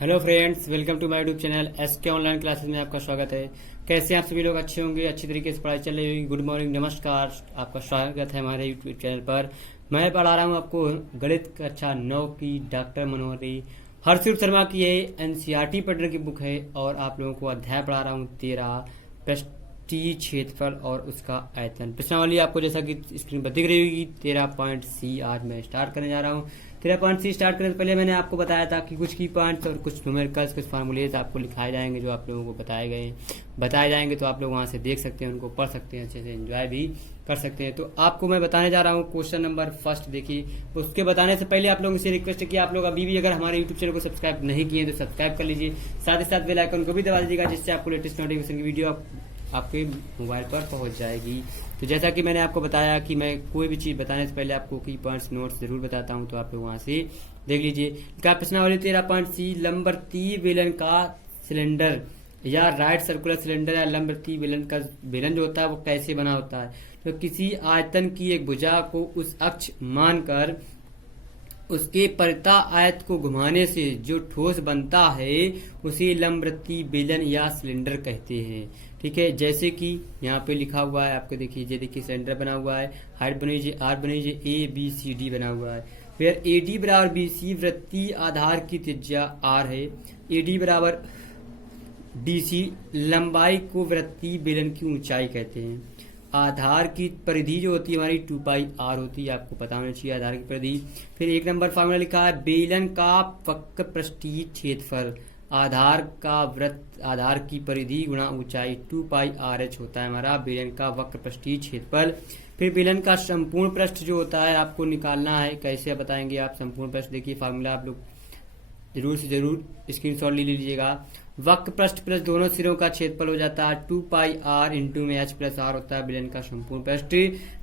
Hello friends, welcome to my YouTube channel SK online classes में आपका स्वागत है। कैसे हैं आप सभी लोग? अच्छे होंगे, अच्छी तरीके से पढ़ाई चल रही होगी। गुड मॉर्निंग, नमस्कार, आपका स्वागत है हमारे यूट्यूब चैनल पर। मैं पढ़ा रहा हूं आपको गणित कक्षा 9 की डॉक्टर मनोहरी हर्षित शर्मा की ये एनसीईआरटी पढ़ने की बुक है और आप लोगों को अध्याय पढ़ा रहा हूँ 13 पृष्ठीय क्षेत्रफल और उसका आयतन। प्रश्नावली आपको जैसा कि स्क्रीन पर दिख रही होगी 13.C आज मैं स्टार्ट करने जा रहा हूँ। 13.C स्टार्ट करने से पहले मैंने आपको बताया था कि कुछ की पॉइंट्स और कुछ न्यूमेरिकल्स, कुछ फार्मूलेज आपको लिखाए जाएंगे जो आप लोगों को बताए जाएंगे, तो आप लोग वहां से देख सकते हैं, उनको पढ़ सकते हैं, अच्छे से एंजॉय भी कर सकते हैं। तो आपको मैं बताने जा रहा हूँ क्वेश्चन नंबर फर्स्ट। देखिए, उसके बताने से पहले आप लोगों से रिक्वेस्ट है कि आप लोग अभी भी अगर हमारे यूट्यूब चैनल को सब्सक्राइब नहीं किए तो सब्सक्राइब कर लीजिए, साथ ही साथ बेल आइकन को भी दबा दीजिएगा, जिससे आपको लेटेस्ट नोटिफिकेशन की वीडियो आपके मोबाइल पर पहुंच जाएगी। तो जैसा कि मैंने आपको बताया कि मैं कोई भी चीज बताने से पहले आपको की पॉइंट्स नोट्स जरूर बताता हूं, तो आप लोग वहां से देख लीजिए। प्रश्नावली 13.C लंबवर्तीय बेलन का सिलेंडर या राइट सर्कुलर सिलेंडर या लंबवर्तीय बेलन जो होता है वो कैसे बना होता है। तो किसी आयतन की एक भुजा को उस अक्ष मानकर उसके परिता आयत को घुमाने से जो ठोस बनता है उसे लंबवृत्तीय बेलन या सिलेंडर कहते हैं। ठीक है, जैसे कि यहाँ पे लिखा हुआ है, आपको देखिए, ये देखिए सिलेंडर बना हुआ है, हाइट बनी हुई आर बनी हुई ABCD बना हुआ है। फिर AD बराबर BC वृत्तीय आधार की त्रिज्या R है, AD बराबर DC लंबाई को वृत्तीय बेलन की ऊंचाई कहते हैं। आधार की परिधि जो होती है हमारी 2πr होती है, आपको पता होना चाहिए आधार की परिधि। फिर एक नंबर फार्मूला लिखा है बेलन का वक्र पृष्ठीय क्षेत्रफल, आधार की परिधि गुणा ऊंचाई 2πrh होता है हमारा बेलन का वक्र पृष्ठीय क्षेत्रफल। फिर बेलन का संपूर्ण पृष्ठ जो होता है आपको निकालना है। कैसे बताएंगे आप संपूर्ण पृष्ठ? देखिए फार्मूला आप लोग जरूर से जरूर स्क्रीनशॉट ले लीजिएगा। वक्र पृष्ठ प्लस दोनों सिरों का क्षेत्रफल हो जाता है 2πr इंटू में h प्लस r होता है बेलन का संपूर्ण पृष्ठ।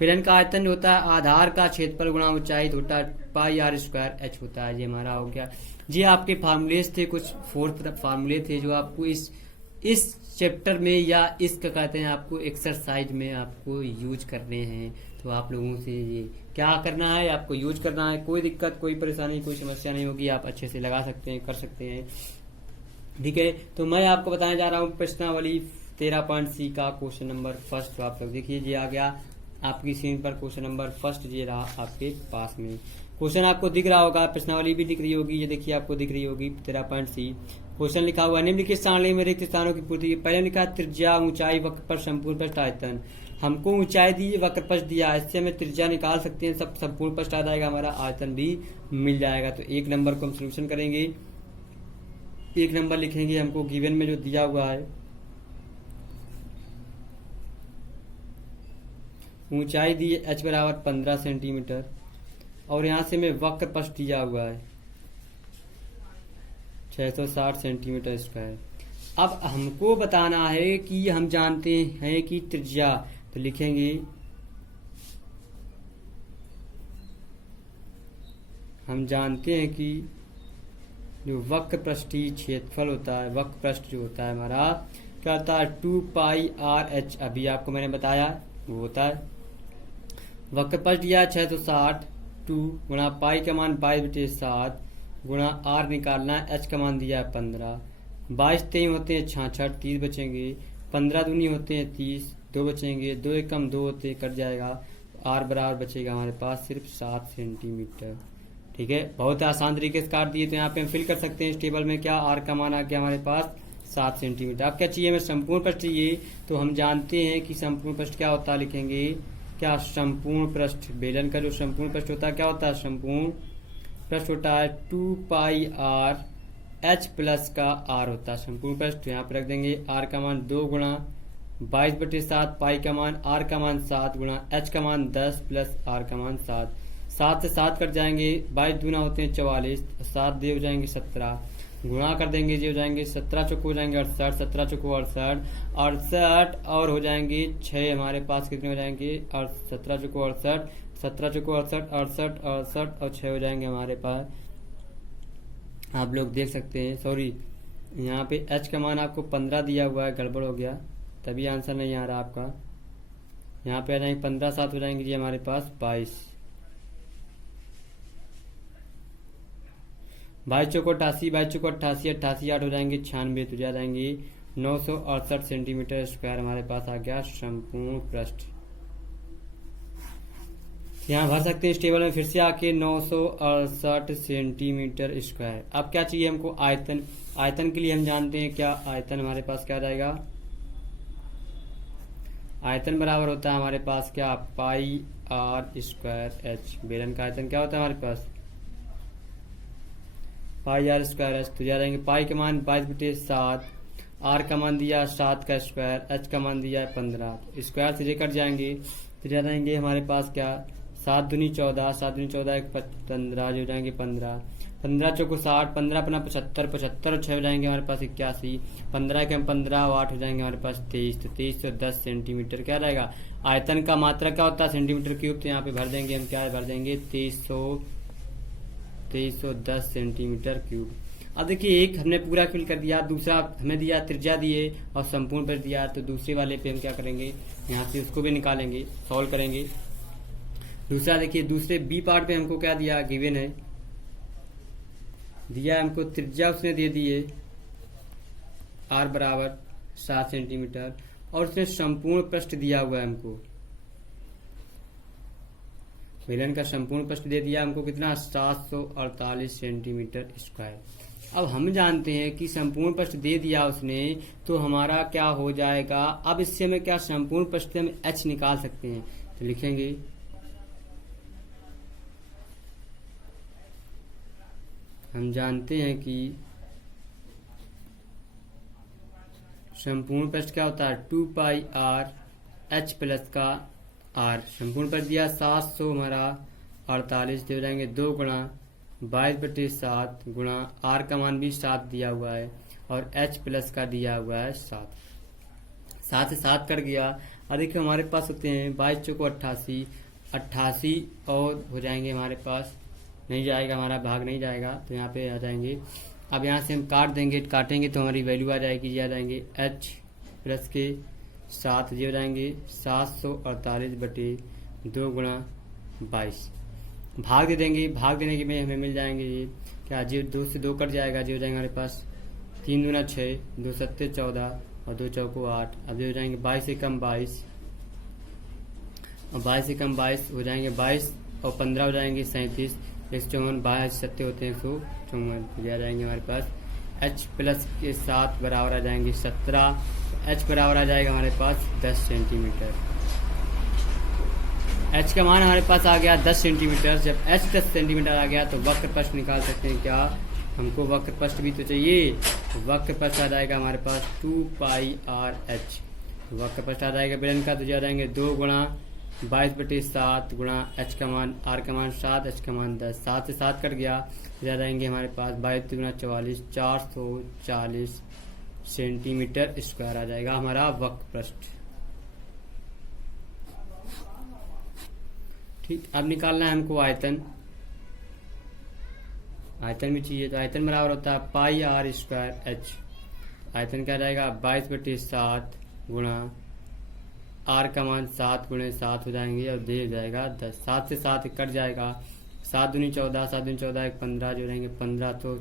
बेलन का आयतन होता है आधार का क्षेत्रफल गुणा ऊंचाई होता है πr² h होता है। ये हमारा हो गया जी। आपके फार्मूलेज थे, कुछ फोर्थ फार्मूले थे जो आपको इस चैप्टर में या इसका कहते हैं आपको एक्सरसाइज में आपको यूज करने हैं। तो आप लोगों से ये क्या करना है, आपको यूज करना है। कोई दिक्कत, कोई परेशानी, कोई समस्या नहीं होगी, आप अच्छे से लगा सकते हैं, कर सकते हैं। ठीक है, तो मैं आपको बताने जा रहा हूँ प्रश्नावली 13.C का क्वेश्चन नंबर फर्स्ट। तो आप लोग देखिए, ये आ गया आपकी स्क्रीन पर क्वेश्चन नंबर फर्स्ट, ये रहा आपके पास में। क्वेश्चन आपको दिख रहा होगा, प्रश्नावली भी दिख रही होगी, ये देखिए आपको दिख रही होगी 13.C। क्वेश्चन लिखा हुआ निम्नलिखित सारणी में रिक्त स्थानों की पूर्ति। पहले लिखा त्रिज्या, ऊंचाई, वक्र पर संपूर्ण पृष्ठ, आयतन। हमको ऊंचाई दी, वक्र पृष्ठ दिया, इससे हमें त्रिज्या निकाल सकते हैं, सब संपूर्ण पृष्ठ आ जाएगा हमारा, आयतन भी मिल जाएगा। तो एक नंबर को हम सोल्यूशन करेंगे। एक नंबर लिखेंगे हमको गिवन में जो दिया हुआ है, ऊंचाई दी h बराबर 15 सेंटीमीटर और यहां से में वक्र पृष्ठ दिया हुआ है 660 सेंटीमीटर स्क्वायर। अब हमको बताना है कि हम जानते हैं कि त्रिज्या, तो लिखेंगे हम जानते हैं कि जो वक्र पृष्ठीय क्षेत्रफल होता है, वक्र पृष्ठ जो होता है हमारा क्या होता है 2πrh, अभी आपको मैंने बताया वो होता है वक्र पृष्ठ दिया 660, 2 गुणा पाई का मान 22/7 गुणा r निकालना है, h का मान दिया है 15, 22 3 होते हैं 66, 30 बचेंगे, 15 दूनी होते हैं 30, 2 बचेंगे, 2 एक कम 2 होते कट जाएगा, r बराबर बचेगा हमारे पास सिर्फ 7 सेंटीमीटर। ठीक है, बहुत आसान तरीके से काट दिए। तो यहाँ पे हम फिल कर सकते हैं इस टेबल में, क्या r का मान आ गया हमारे पास 7 सेंटीमीटर। अब क्या चाहिए हमें? संपूर्ण पृष्ठ चाहिए। तो हम जानते हैं कि संपूर्ण पृष्ठ क्या होता है, लिखेंगे क्या संपूर्ण पृष्ठ, बेलन का जो संपूर्ण पृष्ठ होता है क्या होता है, संपूर्ण पृष्ठ होता है 2πr h प्लस का r होता है संपूर्ण पृष्ठ। यहाँ पे रख देंगे r का मान 2 गुणा 22/7, पाई का मान r का मान 7 गुणा h का मान 10 प्लस r का मान 7, 7 से 7 कट जाएंगे, 22 दूना होते हैं 44, 7 दे हो जाएंगे 17, गुणा कर देंगे जी हो जाएंगे 17 चौको हो जाएंगे 68, 17 चौको 68, 68 और हो जाएंगे 6 हमारे पास कितने हो जाएंगे, और 17 चौको 68, 17 चौको 68, 68 68 और 6 हो जाएंगे हमारे पास। आप लोग देख सकते हैं, सॉरी यहाँ पे h का मान आपको 15 दिया हुआ है, गड़बड़ हो गया तभी आंसर नहीं आ रहा आपका। यहाँ पे आ जाएंगे 15 7 हो जाएंगे जी हमारे पास 22। 22 चौको 88, 22 चौको 88, 88 8 हो जाएंगे 96, तो जा जाएंगे 968 सेंटीमीटर स्क्वायर हमारे पास आ गया संपूर्ण पृष्ठ। यहाँ भर सकते हैं इस टेबल में फिर से आके 968 सेंटीमीटर स्क्वायर। अब क्या चाहिए हमको, आयतन। आयतन के लिए हम जानते हैं क्या, आयतन हमारे पास क्या जाएगा, आयतन बराबर होता है हमारे पास क्या, पाई आर स्क्वायर एच। बेलन का आयतन क्या होता है हमारे पास, पाई आर स्क्वायर एच। तो जा जाएंगे पाई का मान 22/7, आर का मान दिया 7 का स्क्वायर, एच का मान दिया 15, स्क्वायर से कट जाएंगे तो जा जाएंगे हमारे पास क्या, 7 दूनी 14, 7 दूनी 14 1 15, जो जाएंगे 15, 15 चौको 60, 15 अपना 75, 75 और 6 हो जाएंगे हमारे पास 81, 15 के हम 15 और 8 हो जाएंगे हमारे पास 23, तो 2310 सेंटीमीटर क्या रहेगा। आयतन का मात्रा क्या होता है, सेंटीमीटर क्यूब, तो यहाँ पे भर देंगे हम, क्या भर देंगे 2310 सेंटीमीटर क्यूब। अब देखिए एक हमने पूरा फिल कर दिया, दूसरा हमें दिया त्रिज्या दिए और संपूर्ण पर दिया, तो दूसरे वाले पे हम क्या करेंगे, यहाँ से उसको भी निकालेंगे, सॉल्व करेंगे। दूसरा देखिए दूसरे बी पार्ट पे हमको क्या दिया, गिवन है, दिया हमको त्रिज्या उसने दे दिए आर बराबर 7 सेंटीमीटर और उसने संपूर्ण पृष्ठ दिया हुआ है हमको, बेलन का संपूर्ण पृष्ठ दे दिया हमको कितना, 748 सेंटीमीटर स्क्वायर। अब हम जानते हैं कि संपूर्ण पृष्ठ दे दिया उसने, तो हमारा क्या हो जाएगा, अब इससे हमें क्या, संपूर्ण पृष्ठ से हम h निकाल सकते हैं, तो लिखेंगे हम जानते हैं कि संपूर्ण पृष्ठ क्या होता है, 2 पाई आर एच प्लस का आर। संपूर्ण पृष्ठ दिया 700 हमारा 48, हो जाएंगे 2 गुणा 22/7 गुणा आर का मान भी 7 दिया हुआ है और एच प्लस का दिया हुआ है 7, 7 से 7 कट गया। अब देखिए हमारे पास होते हैं 22 चौको 88, 88 और हो जाएंगे हमारे पास, नहीं जाएगा हमारा भाग नहीं जाएगा, तो यहाँ पे आ जाएंगे। अब यहाँ से हम काट देंगे, काटेंगे तो हमारी वैल्यू आ जाएगी, ये आ जाएंगे एच प्लस के 7, ये हो जाएंगे 748/2 गुणा 22, भाग दे देंगे, भाग देने के में हमें मिल जाएंगे ये क्या, जी 2 से 2 कट जाएगा, ये हो जाएंगे हमारे पास 3 दूना 6, 2 सत्ते 14 और 2 चौको 8। अब ये हो जाएंगे 22 से कम 22 और 22 से कम 22 हो जाएंगे 22 और 15 हो जाएंगे 37, 154, 22 सत्ते होते हैं 154, आ जाएंगे हमारे पास h प्लस के 7 बराबर आ जाएंगे 17, h बराबर आ जाएगा हमारे पास 10 सेंटीमीटर। h का मान हमारे पास आ गया 10 सेंटीमीटर। जब h 10 सेंटीमीटर आ गया तो वक्र पृष्ठ निकाल सकते हैं क्या, हमको वक्र पृष्ठ भी तो चाहिए, वक्र पृष्ठ आ जाएगा हमारे पास 2 पाई आर एच, वक्र पृष्ठ आ जाएगा बेलन का, तो जा जाएंगे 2 गुणा 22/7 गुणा h का मान, r का मान 7, h का मान 10, 7 से 7 कट गया, जा जाएंगे हमारे पास 22 गुणा 44, 440 सेंटीमीटर स्क्वायर आ जाएगा हमारा वक्र पृष्ठ। ठीक, अब निकालना है हमको आयतन, आयतन भी चाहिए, तो आयतन बराबर होता है पाई आर स्क्वायर एच। आयतन क्या जाएगा 22/7 गुणा आर का मान 7 गुणे 7 हो जाएंगे और दे जाएगा 10, 7 से 7 कट जाएगा, 7 दूनी 14, 7 दूनी 14 1 15, जो रहेंगे 15, तो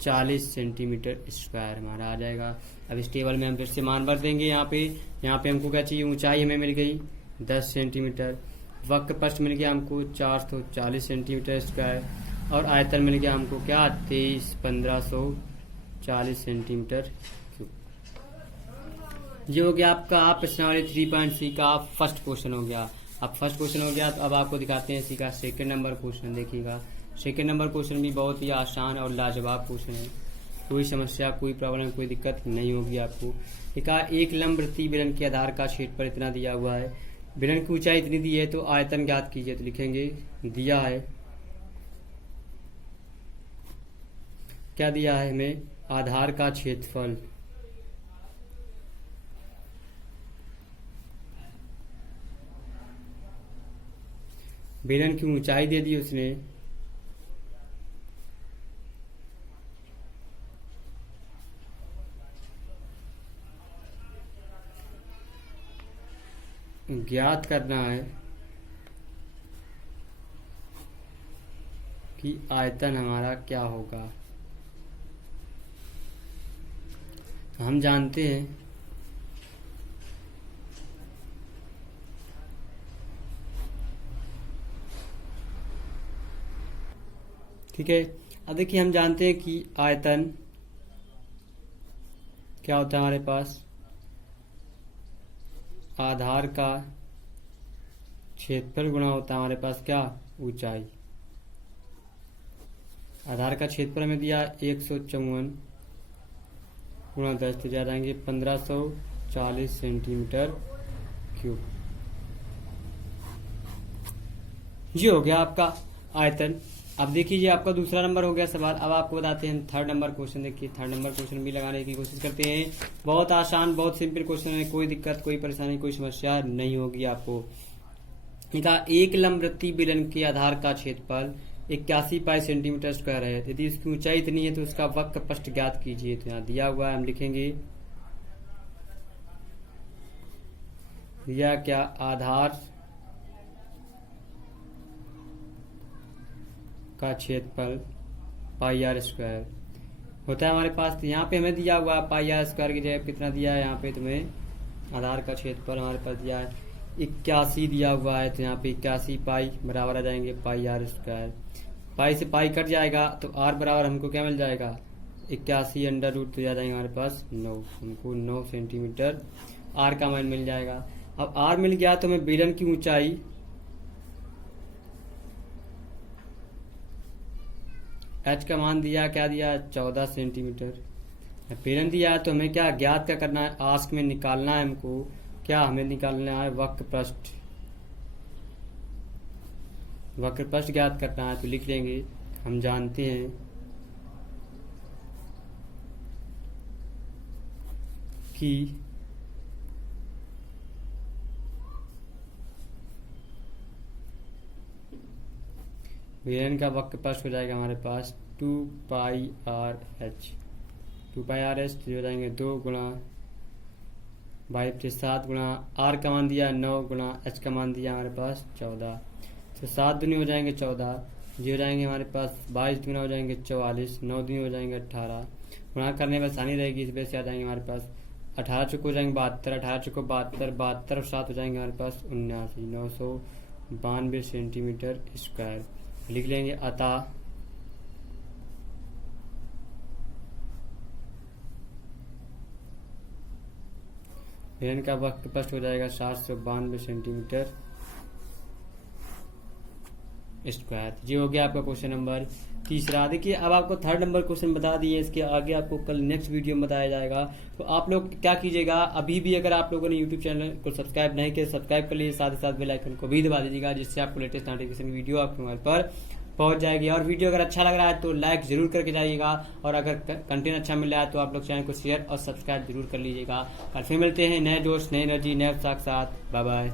40 सेंटीमीटर स्क्वायर हमारा आ जाएगा। अब इस टेबल में हम फिर से मान भर देंगे, यहाँ पे हमको क्या चाहिए, ऊंचाई हमें मिल गई 10 सेंटीमीटर, वक्र पृष्ठ मिल गया हमको 440 सेंटीमीटर स्क्वायर और आयतन मिल गया हमको क्या 1540 सेंटीमीटर। ये हो गया आपका प्रश्नावली 3.C का फर्स्ट क्वेश्चन हो गया। अब फर्स्ट क्वेश्चन हो गया, तो अब आपको दिखाते हैं इसी का सेकंड नंबर क्वेश्चन। देखिएगा सेकंड नंबर क्वेश्चन भी बहुत ही आसान और लाजवाब क्वेश्चन है, कोई समस्या कोई प्रॉब्लम कोई दिक्कत नहीं होगी आपको। देखा, एक लंबवृत्तीय बेलन के आधार का क्षेत्रफल इतना दिया हुआ है, बेलन की ऊंचाई इतनी दी है, तो आयतन ज्ञात कीजिए। तो लिखेंगे दिया है, क्या दिया है हमें, आधार का क्षेत्रफल, बेलन की ऊंचाई दे दी उसने, ज्ञात करना है कि आयतन हमारा क्या होगा। हम जानते हैं ठीक है। अब देखिए हम जानते हैं कि आयतन क्या होता है हमारे पास, आधार का क्षेत्रफल गुणा होता है हमारे पास क्या, ऊंचाई। आधार का क्षेत्रफल में दिया 154 गुणा 10 तो जा जाएंगे 1540 सेंटीमीटर क्यूब। ये हो गया आपका आयतन। अब देखिए ये आपका दूसरा नंबर हो गया सवाल। अब आपको बताते हैं थर्ड नंबर क्वेश्चन। देखिए थर्ड नंबर क्वेश्चन भी लगाने की कोशिश करते हैं। बहुत आसान, बहुत सिंपल क्वेश्चन है, कोई दिक्कत, कोई परेशानी, कोई समस्या नहीं होगी आपको। कहा एक लंबवृत्तीय बेलन के आधार का क्षेत्रफल 81 पाई सेंटीमीटर स्क्वायर है, यदि उसकी ऊंचाई इतनी है तो उसका वक्र प्रस्थ ज्ञात कीजिए। तो यहाँ दिया हुआ है, हम लिखेंगे दिया क्या, आधार का क्षेत्रफल पाई आर स्क्वायर होता है हमारे पास। तो यहाँ पे हमें दिया हुआ पाई आर स्क्वायर की जगह कितना दिया है, यहाँ पे तुम्हें आधार का क्षेत्रफल हमारे पास दिया है 81 दिया हुआ है। तो यहाँ पे 81 पाई बराबर आ जाएंगे पाई आर स्क्वायर। पाई से पाई कट जाएगा तो आर बराबर हमको क्या मिल जाएगा, 81 अंडर रूट तो जा जाएंगे हमारे पास 9, हमको 9 सेंटीमीटर आर का मान मिल जाएगा। अब आर मिल गया तो हमें बेलन की ऊंचाई एच का मान दिया, क्या दिया, 14 सेंटीमीटर। बेलन दिया है तो हमें क्या ज्ञात क्या करना है, आस्क में निकालना है हमको, क्या हमें निकालना है, वक्र प्रस्थ। वक्र प्रस्थ ज्ञात करना है तो लिख लेंगे, हम जानते हैं कि बेलन का वक्र प्रस्थ हो जाएगा हमारे पास 2 पाई आर एच। 2 पाई आर एच हो जाएंगे 2 गुणा 7 गुणा आर का मान दिया 9 गुणा एच का मान दिया हमारे पास 14। तो 7 दूनी हो जाएंगे 14, जी हो जाएंगे हमारे पास 22 गुना हो जाएंगे 44, 9 दूनी हो जाएंगे 18। गुणा करने में आसानी रहेगी, इस वजह से आ जाएंगे हमारे पास 18 चुको हो जाएंगे 72, 18 चुको 72, 72 और 7 हो जाएंगे हमारे पास 79, 992 सेंटीमीटर स्क्वायर। लिख लेंगे अतः बेलन का वक्र प्रस्थ हो जाएगा 792 सेंटीमीटर स्क्वायर। ये हो गया आपका क्वेश्चन नंबर तीसरा। देखिए अब आपको थर्ड नंबर क्वेश्चन बता दिए, इसके आगे आपको कल नेक्स्ट वीडियो में बताया जाएगा। तो आप लोग क्या कीजिएगा, अभी भी अगर आप लोगों ने यूट्यूब चैनल को सब्सक्राइब नहीं किया, सब्सक्राइब कर लीजिए, साथ ही साथ बेल आइकन को भी दबा दीजिएगा, जिससे आपको लेटेस्ट नोटिफिकेशन वीडियो आपके मोबाइल पर पहुंच जाएगी। और वीडियो अगर अच्छा लग रहा है तो लाइक जरूर करके जाइएगा, और अगर कंटेंट अच्छा मिल रहा है तो आप लोग चैनल को शेयर और सब्सक्राइब जरूर कर लीजिएगा। और फिर मिलते हैं नए दोस्त, नए एनर्जी, नए उत्साह के साथ। Bye bye.